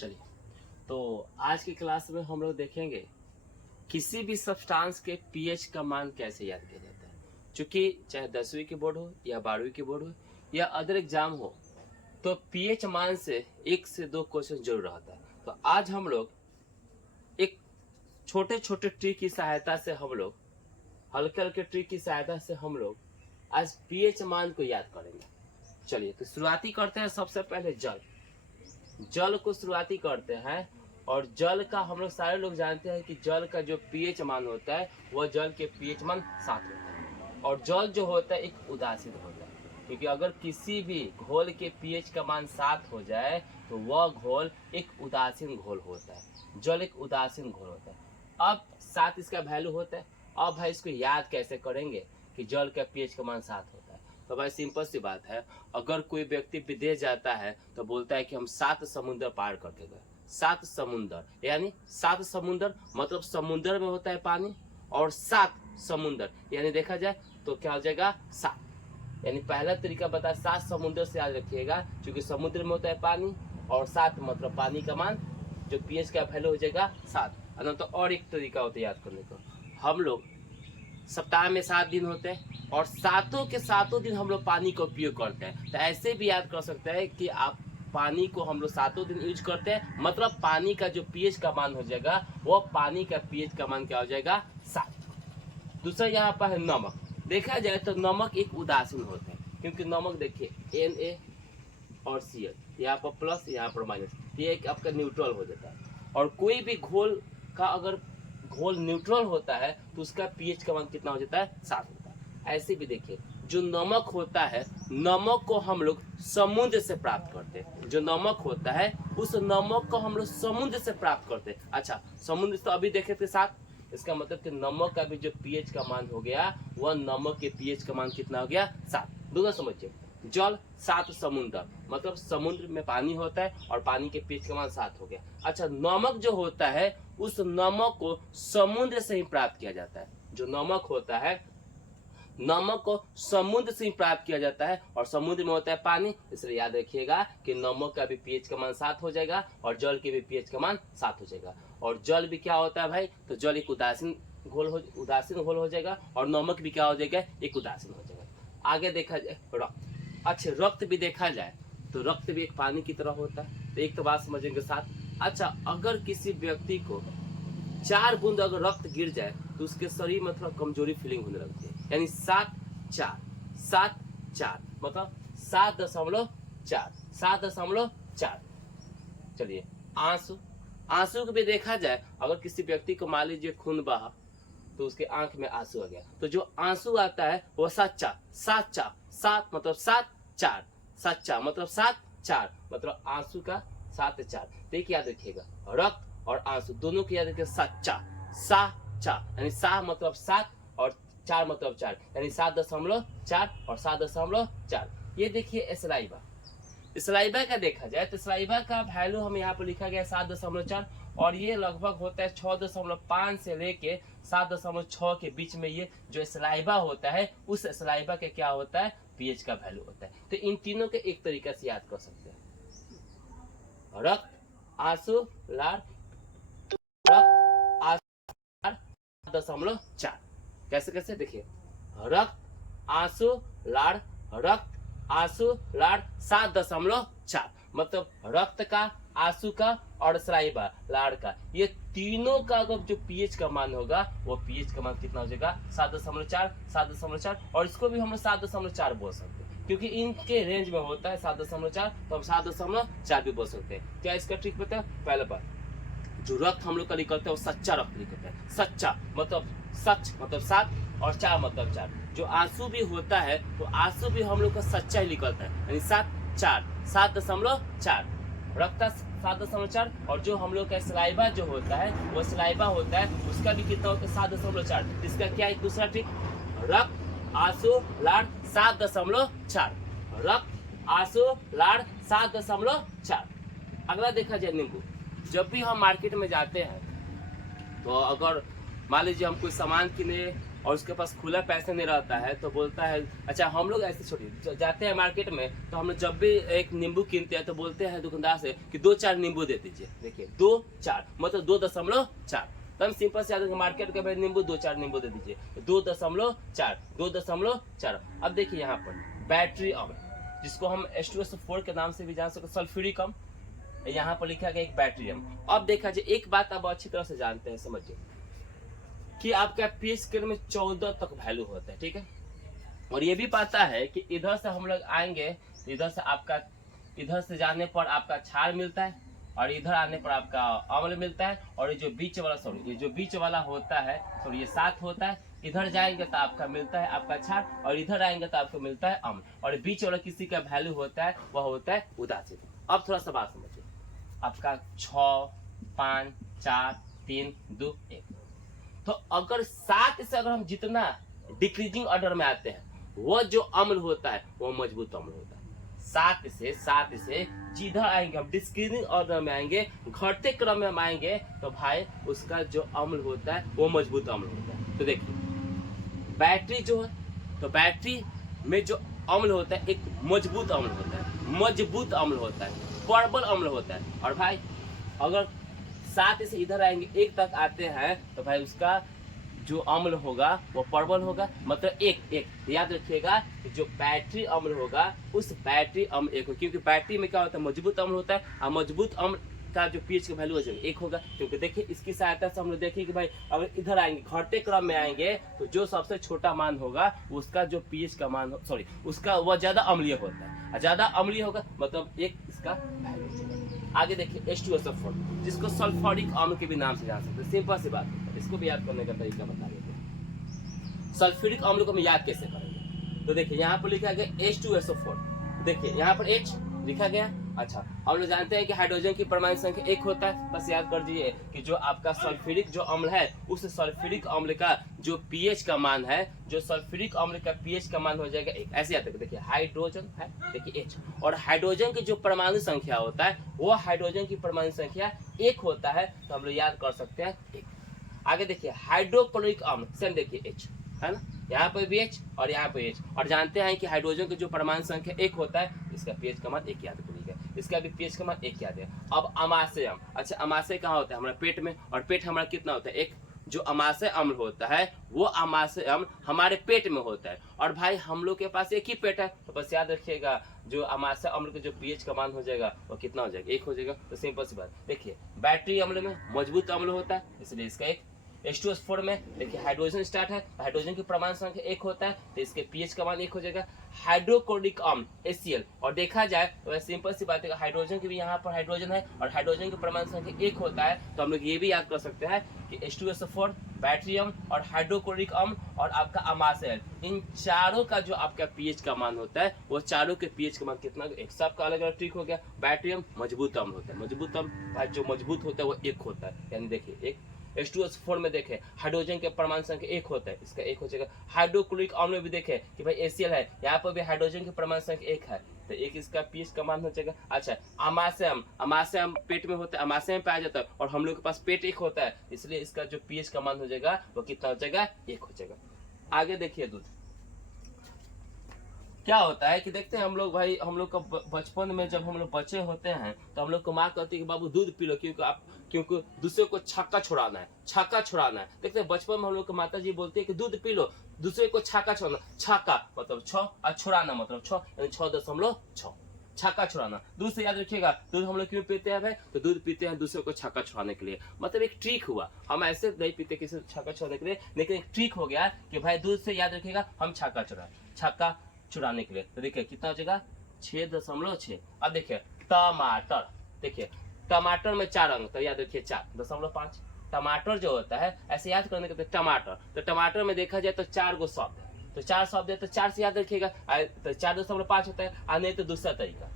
चलिए, तो आज की क्लास में हम लोग देखेंगे किसी भी सब्सटेंस के पीएच का मान कैसे याद किया जाता है। क्योंकि चाहे 10वीं की बोर्ड हो या 12वीं की बोर्ड हो या अदर एग्जाम हो, तो पीएच मान से 1 से 2 क्वेश्चन जरूर रहता है। तो आज हम लोग एक छोटे छोटे ट्रिक की सहायता से हल्के हल्के ट्रिक की सहायता से हम लोग आज पीएच मान को याद करेंगे। चलिए, तो शुरुआती करते हैं। सबसे पहले जल को शुरुआती करते हैं। और जल का हम लोग सारे लोग जानते हैं कि जल का जो पीएच मान होता है वह जल के पीएच मान 7 होता है। और जल जो होता है एक उदासीन होता है, क्योंकि अगर किसी भी घोल के पीएच का मान 7 हो जाए तो वह घोल एक उदासीन घोल होता है। जल एक उदासीन घोल होता है। अब 7 इसका वैल्यू होता है। अब भाई इसको याद कैसे करेंगे कि जल का पीएच का मान 7 होता है। तो भाई सिंपल सी बात है, अगर कोई व्यक्ति विदेश जाता है तो बोलता है कि हम 7 समुद्र पार करके गए। 7 समुद्र यानी 7 समुद्र मतलब समुद्र में होता है पानी, और 7 समुद्र यानी देखा जाए तो क्या हो जाएगा 7। यानी पहला तरीका बता 7 समुद्र से याद रखिएगा, क्योंकि समुद्र में होता है पानी, और 7 मतलब पानी का मान जो पीएच का वैल्यू हो जाएगा 7। तो और एक तरीका होता है याद करने का। हम लोग सप्ताह में 7 दिन होते हैं और सातों के सातों दिन हम लोग पानी का उपयोग करते हैं। तो ऐसे भी याद कर सकते हैं कि आप पानी को हम लोग सातों दिन यूज करते हैं, मतलब पानी का जो पीएच का मान हो जाएगा वो पानी का पीएच का मान क्या हो जाएगा 7। दूसरा यहाँ पर है नमक। देखा जाए तो नमक एक उदासीन होता है, क्योंकि नमक देखिए Na और Cl, यहाँ पर प्लस यहाँ पर माइनस, ये एक आपका न्यूट्रल हो जाता है। और कोई भी घोल का अगर घोल न्यूट्रल होता है तो उसका पीएच का मान कितना हो जाता है 7 होता है। ऐसे भी देखिए जो नमक होता है, नमक को हम लोग समुद्र से प्राप्त करते हैं। जो नमक होता है उस नमक को हम लोग समुद्र से प्राप्त करते हैं। अच्छा, समुद्र तो अभी देखे थे 7, इसका मतलब कि नमक का भी जो पीएच का मान हो गया वह नमक के पीएच का मान कितना हो गया 7। दूसरा समझिए, जल 7 समुद्र मतलब समुद्र में पानी होता है और पानी के पीएच का मान 7 हो गया। अच्छा, नमक जो होता है उस नमक को समुद्र से ही प्राप्त किया जाता है। जो नमक होता है नमक को समुद्र से ही प्राप्त किया जाता है, और समुद्र में होता है पानी, इसलिए याद रखिएगा कि नमक का भी पीएच का मान 7 हो जाएगा और जल के भी पीएच का मान 7 हो जाएगा। और जल भी क्या होता है भाई, तो जल एक उदासीन घोल हो जाएगा, और नमक भी क्या हो जाएगा एक उदासीन हो जाएगा। आगे देखा जाए रक्त। अच्छा, रक्त भी देखा जाए तो रक्त भी एक पानी की तरह होता है। तो एक तो बात समझेंगे 7। अच्छा, अगर किसी व्यक्ति को 4 बूंद अगर रक्त गिर जाए तो उसके शरीर में थोड़ा कमजोरी फीलिंग होने लगती है। यानी 7.4 मतलब 7.4। चलिए, आंसू को भी देखा जाए, अगर किसी व्यक्ति को मान लीजिए खून बहा तो उसके आंख में आंसू आ गया, तो जो आंसू आता है वो 7 मतलब 7.4, 7 मतलब 7.4 मतलब आंसू का 7.4। देखिए याद रखिएगा, रक्त और आंसू दोनों को याद रखिएगा सा यानी सा मतलब 7 और 4 मतलब 4, यानी 7.4 और 7.4। ये देखिए स्लाइबा का देखा जाए तो स्लाइबा का वैल्यू हम यहाँ पर लिखा गया 7.4, और ये लगभग होता है 6.5 से लेके 7.6 के बीच में। ये जो स्लाइबा होता है उस स्लाइबा के क्या होता है पीएच का वैल्यू होता है। तो इन तीनों के एक तरीका से याद कर सकते हैं, रक्त, आंसू, लार, रक्त, आंसू, 7.4। कैसे देखिए, रक्त, आंसू, लार, रक्त, आंसू, लार 7.4 मतलब रक्त का, आंसू का और स्लाइबा लार का, ये तीनों का अगर जो पीएच का मान होगा वो पीएच का मान कितना हो जाएगा 7.4। और इसको भी हम लोग 7.4 बोल सकते हैं, क्योंकि इनके रेंज में होता है 7.4, तो हम 7.4 भी बोल सकते हैं। क्या इसका ट्रिक पता है? पहले बात, जो रक्त हम लोग का निकलता है वो सच्चा रक्त निकलता है। सच्चा मतलब सच मतलब 7 और 4 मतलब 4। जो आंसू भी होता है तो आंसू भी हम लोग का सच्चा ही निकलता है, यानी 7.4 रक्त 7.4। और जो हम लोग का स्लाइबा जो होता है वो स्लाइबा होता है, उसका भी कितना होता है 7.4। इसका क्या है दूसरा ट्रिक, रक्त, आंसू, लार 7.4, रक्त, आंसू, लार 7.4। अगला देखा जाए नींबू। जब भी हम मार्केट में जाते हैं तो अगर मान लीजिए हम कोई सामान किने और उसके पास खुला पैसा नहीं रहता है तो बोलता है, अच्छा हम लोग ऐसे छोड़िए, जाते हैं मार्केट में तो हम लोग जब भी एक नींबू कीनते हैं तो बोलते हैं दुकानदार से कि 2-4 नींबू दे दीजिए। देखिए 2-4 मतलब 2.4। तो हम सिंपल से आते मार्केट के भाई नींबू 2-4 नींबू दे दीजिए, 2.4 2.4। अब देखिए यहाँ पर बैटरी अम्ल, जिसको हम H2SO4 के नाम से भी जान सकते, सल्फ्यूरिक अम्ल, यहाँ पर लिखा गया एक बैटरी अम्ल। अब देखा जाए एक बात आप अच्छी तरह से जानते हैं, समझिए कि आपका पीएच स्केल में 14 तक वैल्यू होता है, ठीक है। और ये भी पता है कि इधर से हम लोग आएंगे, इधर से आपका, इधर से जाने पर आपका क्षार मिलता है और इधर आने पर आपका अम्ल मिलता है। और ये जो बीच वाला, सॉरी ये जो बीच वाला होता है, सॉरी ये 7 होता है, इधर जाएंगे तो आपका मिलता है आपका क्षार और इधर आएंगे तो आपको मिलता है अम्ल। और बीच वाला किसी का वैल्यू होता है, वह होता है उदासीन। अब थोड़ा सा बात समझिए, आपका 6, 5, 4, 3, 2, 1। तो अगर 7 से अगर हम जितना डिक्रीजिंग ऑर्डर में आते हैं, वो जो अम्ल होता है वो मजबूत अम्ल होता है। 7 से जिधर आएंगे हम डिक्रीजिंग ऑर्डर में आएंगे, घटते क्रम में हम आएंगे तो भाई उसका जो अम्ल होता है वो मजबूत अम्ल होता है। तो देखिए बैटरी जो है, तो बैटरी में जो अम्ल होता है एक मजबूत अम्ल होता है, मजबूत अम्ल होता है, प्रबल अम्ल होता है। और भाई अगर 7 से इधर आएंगे 1 तक आते हैं तो भाई उसका जो अम्ल होगा वो प्रबल होगा, मतलब एक याद रखिएगा कि जो बैटरी अम्ल होगा उस बैटरी अम्ल 1 हो, क्योंकि बैटरी में क्या होता है मजबूत अम्ल होता है और मजबूत अम्ल का जो पीएच का वैल्यू है 1 होगा। क्योंकि देखिए इसकी सहायता से हम लोग देखिए कि भाई अगर इधर आएंगे घटते क्रम में आएंगे तो जो सबसे छोटा मान होगा उसका जो पीएच का मान, सॉरी उसका वह ज्यादा अम्लीय होता है, ज्यादा अम्लीय होगा मतलब 1 इसका वैल्यू होगा। आगे देखिए H2SO4, जिसको सल्फ्यूरिक अम्ल के भी नाम से जान सकते हैं। सिंपल सी बात है, इसको भी याद करने का तरीका बता देते हैं। सल्फ्यूरिक अम्ल को हम याद कैसे करेंगे, तो देखिए यहाँ पर लिखा गया H2SO4, देखिए यहाँ पर H लिखा गया। अच्छा हम लोग जानते हैं कि हाइड्रोजन की परमाणु संख्या 1 होता है, बस याद कर दीजिए कि जो आपका सल्फ्यूरिक जो अम्ल है उस सल्फ्यूरिक अम्ल का जो पीएच का मान है, जो सल्फ्यूरिक अम्ल का पीएच का मान हो जाएगा 1। ऐसे याद रखिए, देखिए हाइड्रोजन है, देखिए H, और हाइड्रोजन की जो परमाणु संख्या होता है वो हाइड्रोजन की परमाणु संख्या 1 होता है, तो हम लोग याद कर सकते हैं 1। आगे देखिए हाइड्रोक्लोरिक अम्ल, सेम देखिए H है ना, यहाँ पर भी H और यहाँ पर H, और जानते हैं कि हाइड्रोजन की जो परमाणु संख्या 1 होता है इसका पीएच का मान 1 याद करिएगा, इसका भी पीएच का मान 1 याद है। अब अमाशय अम्ल, अच्छा अमाशय कहाँ होता है हमारा पेट में, और पेट हमारा कितना होता है 1। जो अमाशय अम्ल होता है वो अमाशय अम्ल हमारे पेट में होता है, और भाई हम लोग के पास एक ही पेट है, तो बस याद रखिएगा जो अमाशय अम्ल का जो पीएच का मान हो जाएगा वो कितना हो जाएगा 1 हो जाएगा। तो सिंपल सी बात, देखिए बैटरी अम्ल में मजबूत अम्ल होता है इसलिए इसका 1। H2SO4 में देखिए हाइड्रोजन स्टार्ट है, हाइड्रोजन की परमाणु संख्या 1 होता है तो इसके पीएच का मान 1 हो जाएगा। हाइड्रोक्लोरिक अम्ल HCl, और देखा जाए तो सिंपल सी बात है हाइड्रोजन की भी यहाँ पर हाइड्रोजन है और हाइड्रोजन की परमाणु संख्या 1 होता है, तो हम लोग ये भी याद कर सकते हैं कि H2SO4 बैटरी अम्ल और हाइड्रोक्लोरिक अम्ल और आपका अमाशय अम्ल, इन चारों का जो आपका पीएच का मान होता है वो चारों के पीएच का मान कितना, एक सबका अलग अलग ट्रिक हो गया। बैटरी अम्ल मजबूत अम्ल होता है, मजबूत अम्ल जो मजबूत होता है वो 1 होता है, यानी देखिए 1। H2SO4 में देखें हाइड्रोजन के परमाणु संख्या 1 होता है, इसका 1 हो जाएगा। हाइड्रोक्लोरिक अम्ल में भी देखें कि भाई HCl है, यहाँ पर भी हाइड्रोजन की परमाणु संख्या 1 है तो 1 इसका पीएच का मान हो जाएगा। अच्छा अमाशय अम्ल, अमाशय अम्ल पेट में होता है, अमाशय में पाया जाता है और हम लोग के पास पेट 1 होता है, इसलिए इसका जो पीएच का मान हो जाएगा वो कितना हो जाएगा 1 हो जाएगा। आगे देखिए दूध क्या होता है कि देखते हैं हम लोग, भाई हम लोग का बचपन में जब हम लोग बच्चे होते हैं तो हम लोग को माँ कहती है कि बाबू दूध पी लो, क्योंकि दूसरे को छक्का छुड़ाना है, छक्का छुड़ाना है। देखते हैं बचपन में हम लोग को माता जी बोलती है कि दूध पी लो, दूसरे को छक्का छुड़ाना, छक्का मतलब 6 और छुड़ाना मतलब 6, यानी 6.6, छक्का छुड़ाना। दूध से याद रखिएगा, दूध हम लोग क्यों पीते हैं भाई, तो दूध पीते हैं दूसरे को छक्का छुड़ाने के लिए, मतलब एक ट्रिक हुआ, हम ऐसे नहीं पीते किसी छक्का छुड़ाने के लिए, लेकिन एक ट्रिक हो गया कि भाई दूध से याद रखिएगा हम छक्का छुड़ाने के लिए। तो देखिए कितना हो जाएगा 6.6। अब देखिए टमाटर, देखिए टमाटर में 4 अंक, तो याद रखिए 4.5। टमाटर जो होता है ऐसे याद करने के, टमाटर, तो टमाटर में देखा जाए तो 4 गो शब्द है, तो 4 शब्द है तो 4 से याद रखिएगा, तो 4.5 होता है। नहीं तो दूसरा तरीका,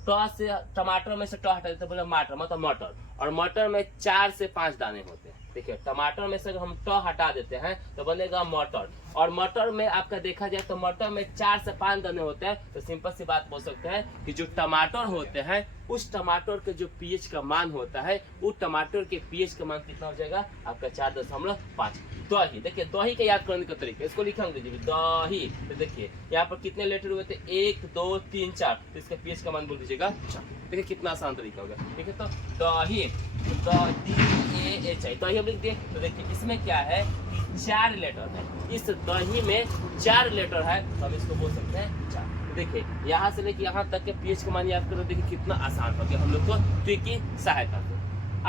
तो से टमाटर में से ट हटा देते बोले मटर, मतलब मटर, और मटर में 4 से 5 दाने होते हैं। देखिए टमाटर में से हम ट हटा देते हैं तो बनेगा मटर, और मटर में आपका देखा जाए तो मटर में 4 से 5 दाने होते हैं। तो सिंपल सी बात बोल सकते हैं कि जो टमाटर होते हैं उस टमाटर के जो पीएच का मान होता है, उस टमाटर के पीएच का मान कितना हो जाएगा आपका 4.5। दही, देखिए दही का याद करने का तरीका, इसको लिखा दीजिए दही। तो देखिए यहाँ पर कितने लेटर हुए थे, 1 2 3 4, तो इसका पीएच का मान बोल दीजिएगा 4। देखिए कितना आसान तरीका होगा। ठीक है, तो दही दही हम लिख दिए। तो देखिए इसमें क्या है कि 4 लेटर है, इस दही में 4 लेटर है, तो हम इसको बोल सकते हैं 4। तो देखिए यहाँ से लेके यहाँ तक के पीएच का मान याद करो। देखिए कितना आसान हो गया हम लोग को ट्रिक की सहायता से।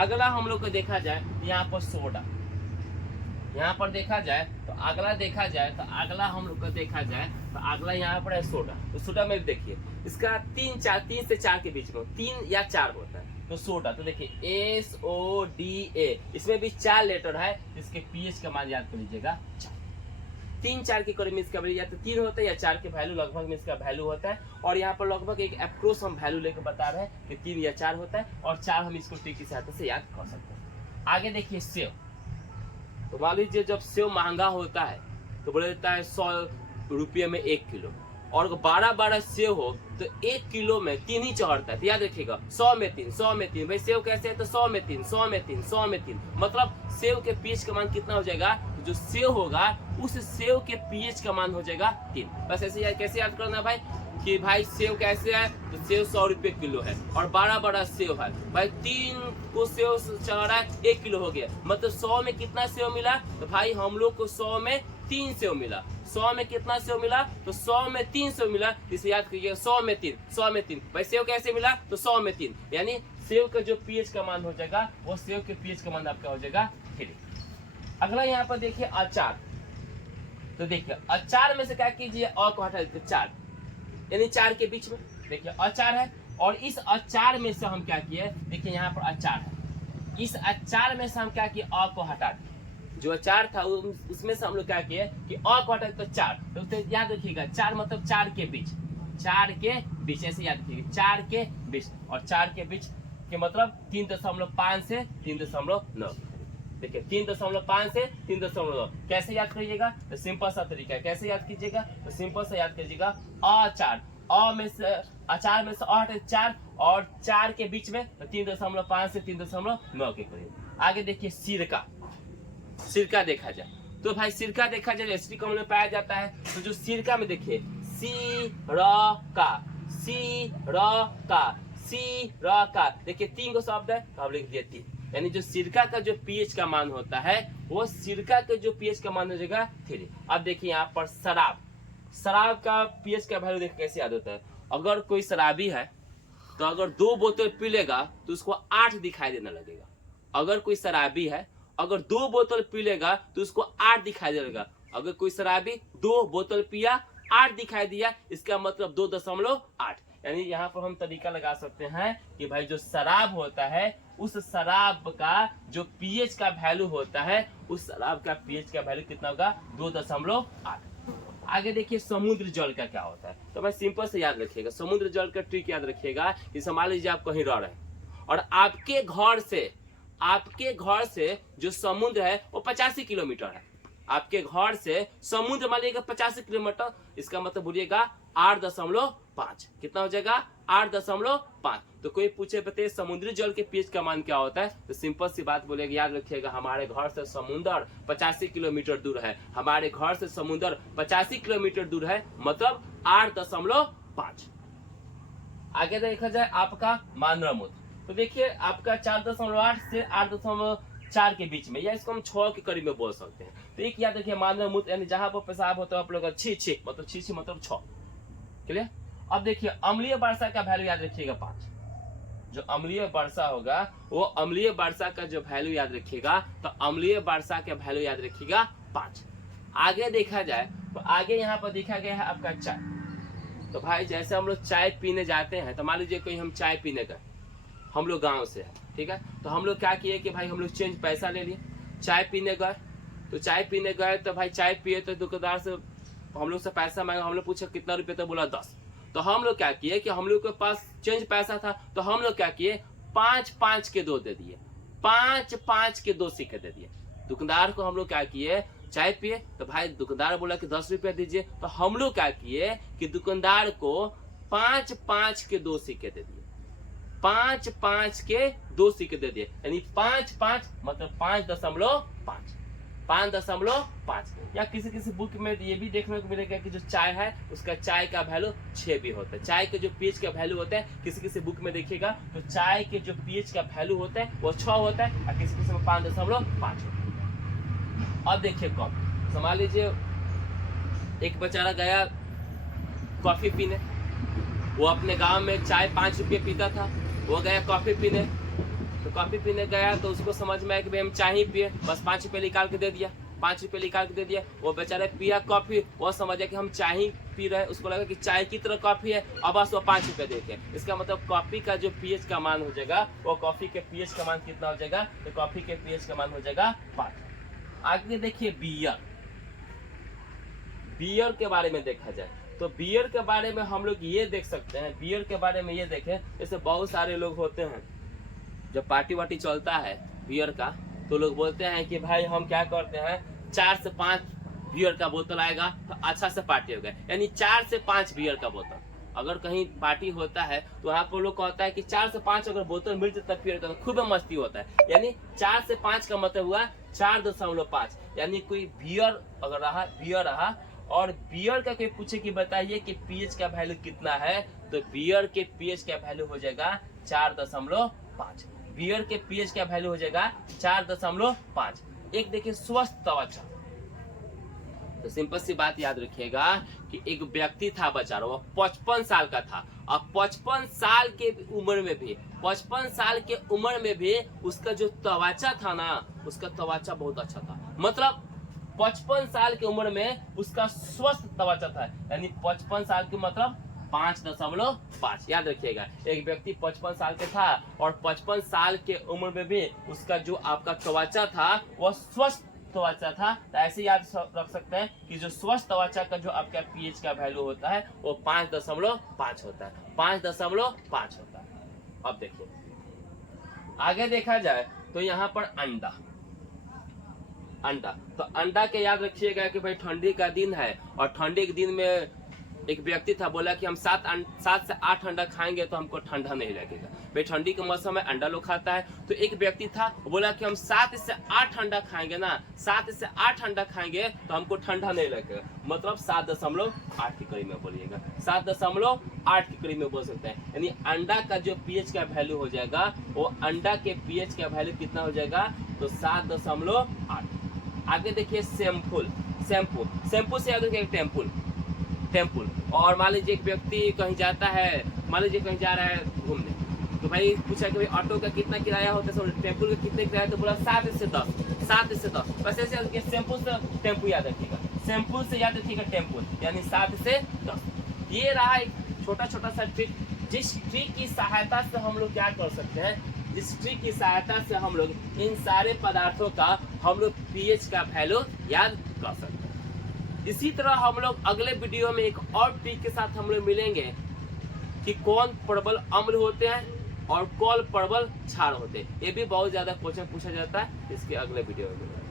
अगला हम लोग को देखा जाए यहाँ पर सोडा, यहाँ पर देखा जाए तो अगला देखा जाए तो अगला हम लोग को देखा जाए तो अगला यहाँ पर है सोडा। तो सोडा में देखिए इसका 3 से 4 के बीच में 3 या 4 होता है। तो सोडा, तो देखिए SODA, इसमें भी 4 लेटर है, इसके पीएच का मान याद कर लीजिएगा 4। 3 4 के करीब में इसका या तो 3 होता है या 4 के वैल्यू लगभग में इसका वैल्यू होता है। और यहाँ पर लगभग एक अप्रोक्स हम वैल्यू लेकर बता रहे हैं कि 3 या 4 होता है, और 4 हम इसको ट्रिक की सहायता से याद कर सकते हैं। आगे देखिए सेव। तो मान लीजिए जब सेव महंगा होता है तो बोला जाता है 100 रुपये में 1 किलो, और 12 सेव हो तो 1 किलो में 3 ही चढ़ता है। तो याद रखिएगा 100 में 3, 100 में 3। भाई सेव कैसे है, तो 100 में 3, 100 में 3, 100 में 3, मतलब सेव के पीएच का मान कितना हो जाएगा, तो जो सेव होगा उस सेव के पीएच का मान हो जाएगा 3। बस ऐसे याद, कैसे याद करना भाई कि भाई सेव कैसे है, तो सेव 100 रुपये किलो है और बड़ा सेव है। भाई 3 को सेव चढ़ रहा है, 1 किलो हो गया, मतलब 100 में कितना सेव मिला, तो भाई हम लोग को 100 में 3 सेव मिला। 100 में कितना सेव मिला, तो 100 में 3 सेव मिला। इसे याद करिएगा 100 में 3, 100 में 3। भाई सेव कैसे मिला, तो 100 में 3, यानी सेव का जो पीएच का मान हो जाएगा वो सेव के पीएच का मान आपका हो जाएगा 3। अगला यहाँ पर देखिए अचार। तो देखिए अचार में से क्या कीजिए, अ को हटा दीजिए 4, यानी 4 के बीच में देखिए अचार है। और इस अचार में से हम क्या किए, देखिए यहाँ पर अचार है, इस अचार में से हम क्या किए, अ को हटा दिए। जो अचार था उसमें से हम लोग क्या किए कि अ को हटा तो 4। तो याद रखिएगा 4 मतलब 4 के बीच, 4 के बीच, ऐसे याद रखिएगा 4 के बीच। और 4 के बीच के मतलब 3.5 से 3.9। देखिए 3.5 से 3.9 कैसे याद करिएगा, तो सिंपल सा तरीका है। कैसे याद कीजिएगा, तो सिंपल सा याद कीजिएगा अचार, अ में से अचार में से 8 4, और 4 के बीच में तो 3.5 से 3.9 के करीब। आगे देखिए सिरका। सिरका देखा जाए तो भाई सिरका देखा जाए एसिडिक अम्ल में पाया जाता है। तो जो सिरका में देखिए सिरका, देखिए 3 को शब्द है तो हम लिख दिए 3, यानी जो सिरका का जो पीएच का मान होता है वो सिरका के जो पीएच का मान हो जाएगा 3। अब देखिए यहाँ पर शराब, शराब का पीएच का वैल्यू देखिए कैसे याद होता है। अगर कोई शराबी है तो अगर 2 बोतल पी लेगा तो उसको 8 दिखाई देने लगेगा। अगर कोई शराबी है अगर 2 बोतल पी लेगा तो उसको 8 दिखाई देगा। अगर कोई शराबी 2 बोतल पिया 8 दिखाई दिया, इसका मतलब 2.8। यानी यहाँ पर हम तरीका लगा सकते हैं कि भाई जो शराब होता है उस शराब का जो पीएच का वैल्यू होता है, उस शराब का पीएच का वैल्यू कितना होगा 2.8। आगे देखिए समुद्र जल का क्या होता है। तो भाई सिंपल से याद रखिएगा, समुद्र जल का ट्रिक याद रखिएगा कि मान लीजिए आप कहीं रह रहे हैं और आपके घर से जो समुद्र है वो 85 किलोमीटर है। आपके घर से समुद्र मान लीजिएगा 85 किलोमीटर, इसका मतलब बोलिएगा 8.5। कितना हो जाएगा 8.5। तो कोई पूछे बताइए समुद्री जल के पीएच का मान क्या होता है, तो सिंपल सी बात बोलेगा, याद रखिएगा हमारे घर से समुद्र 85 किलोमीटर दूर है। हमारे घर से समुद्र 85 किलोमीटर दूर है, मतलब 8.5। आगे देखा जाए आपका मानव मूत्र। तो देखिए आपका 4.8 से 8.4 के बीच में, या इसको हम 6 के करीब में बोल सकते हैं। तो एक याद रखिए मानव मूत्र, यानी जहां पर पेशाब होता है आप लोग छी मतलब छी मतलब 6। क्लियर। अब देखिए अम्लीय वर्षा का वैल्यू याद रखिएगा 5। जो अम्लीय वर्षा होगा वो अम्लीय वर्षा का जो वैल्यू याद रखिएगा, तो अम्लीय वर्षा का वैल्यू याद रखिएगा 5। आगे देखा जाए तो आगे यहाँ पर देखा गया है आपका चाय। तो भाई जैसे हम लोग चाय पीने जाते हैं, तो मान लीजिए कोई हम चाय पीने गए, हम लोग गांव से है, ठीक है, तो हम लोग क्या किए कि भाई हम लोग चेंज पैसा ले लिए, चाय पीने गए। तो चाय पीने गए तो भाई चाय पिए तो दुकानदार से हम लोग से पैसा मांगा, हम लोग पूछा कितना रुपये, तो बोला 10। तो हम लोग क्या किए कि हम लोग के पास चेंज पैसा था, तो हम लोग क्या किए 5 5 के 2 दे दिए, 5 5 के 2 सिक्के दे दिए। दुकानदार को हम लोग क्या किए, चाय पिए तो भाई दुकानदार बोला कि 10 रुपया दीजिए, तो हम लोग क्या किए कि दुकानदार को 5 5 के 2 सिक्के दे दिए, 5 5 के 2 सिक्के दे दिए, यानी 5 5 मतलब 5.5, 5.5। या किसी किसी बुक में ये भी देखने को मिलेगा कि जो चाय है उसका चाय का वैल्यू 6 भी होता है। चाय के जो पीएच का वैल्यू होता है किसी किसी बुक में देखिएगा तो चाय के जो पीएच का वैल्यू होता है वो 6 होता है और किसी किसी में 5.5 होता है। अब देखिए कॉफी, समझ लीजिए एक बेचारा गया कॉफी पीने, वो अपने गांव में चाय 5 रुपये पीता था, वो गया कॉफी पीने, तो कॉफी पीने गया तो उसको समझ में आया कि भाई हम चाय ही पिए, बस 5 रुपये निकाल के दे दिया, 5 रुपये निकाल के दे दिया। वो बेचारा पिया कॉफी, वो समझा कि हम चाय ही पी रहे हैं, उसको लगा कि चाय की तरह कॉफी है, अब बस वो 5 रुपये देते हैं। इसका मतलब कॉफी का जो पीएच का मान हो जाएगा वो कॉफी के पीएच का मान कितना हो जाएगा, तो कॉफी के पीएच का मान हो जाएगा 5। आगे देखिए बियर, बियर के बारे में देखा जाए तो बियर के बारे में हम लोग ये देख सकते हैं, बियर के बारे में ये देखें, जैसे बहुत सारे लोग होते हैं जब पार्टी वार्टी चलता है बियर का तो लोग बोलते हैं कि भाई हम क्या करते हैं 4 से 5 बियर का बोतल आएगा तो अच्छा से पार्टी होगा, यानी 4 से 5 बियर का बोतल। अगर कहीं पार्टी होता है तो वहाँ पर लोग कहता है कि 4 से 5 अगर बोतल मिल जाता है तो खूब मस्ती होता है, यानी 4 से 5 का मतलब हुआ 4.5, यानी कोई बियर अगर रहा, बियर रहा और बियर का कोई पूछे कि बताइए कि पीएच का वैल्यू कितना है, तो बियर के पीएच का वैल्यू हो जाएगा 4.5। बियर के पीएच का वैल्यू हो जाएगा 4.5। एक देखिए स्वस्थ त्वचा, तो सिंपल सी बात याद रखिएगा कि एक व्यक्ति था बेचारा, वो 55 साल का था, और 55 साल के उम्र में भी 55 साल के उम्र में भी उसका जो त्वचा था ना, उसका त्वचा बहुत अच्छा था। मतलब 55 साल की उम्र में उसका स्वस्थ त्वचा था, यानी 55 साल की मतलब 5.5। याद रखिएगा एक व्यक्ति 55 साल के था और 55 साल के उम्र में भी उसका जो आपका त्वचा था वो स्वस्थ त्वचा था। तो ऐसे याद रख सकते हैं कि जो स्वस्थ त्वचा का जो आपका पीएच का वैल्यू होता है वो 5.5 होता है, 5.5 होता है। अब देखिए आगे देखा जाए तो यहाँ पर अंडा, तो अंडा के याद रखिएगा कि भाई ठंडी का दिन है और ठंडी के दिन में एक व्यक्ति था, बोला कि हम 7 से 8 अंडा खाएंगे तो हमको ठंडा नहीं लगेगा। भाई ठंडी के मौसम में अंडा लोग खाता है, तो एक व्यक्ति था बोला कि हम 7 से 8 अंडा खाएंगे ना, 7 से 8 अंडा खाएंगे तो हमको ठंडा नहीं लगेगा। मतलब 7.8 के करीब में बोलिएगा, 7.8 के करीब में बोल सकते हैं। यानी अंडा का जो पीएच का वैल्यू हो जाएगा वो अंडा के पीएच का वैल्यू कितना हो जाएगा, तो 7.8। आगे देखिए शैम्पू से याद रखिए टेम्पुल। और मान लीजिए एक व्यक्ति कहीं जाता है, मान लीजिए कहीं जा रहा है घूमने, तो भाई पूछा कि भाई ऑटो का कितना किराया होता है, टेम्पुल का कितने किराया, तो बोला 7 से 10। बस ऐसे शैम्पू से टेम्पू याद रखिएगा, शैम्पू से याद रखिएगा टेम्पुल, यानी 7 से 10। ये रहा एक छोटा छोटा सा ट्रिक, जिस ट्रिक की सहायता से हम लोग क्या कर सकते हैं, जिस ट्रिक की सहायता से हम लोग इन सारे पदार्थों का हम लोग पीएच का वैल्यू याद कर सकते हैं। इसी तरह हम लोग अगले वीडियो में एक और ट्रिक के साथ हम लोग मिलेंगे कि कौन प्रबल अम्ल होते हैं और कौन प्रबल क्षार होते हैं। ये भी बहुत ज्यादा क्वेश्चन पूछा जाता है, इसके अगले वीडियो में मिलेंगे।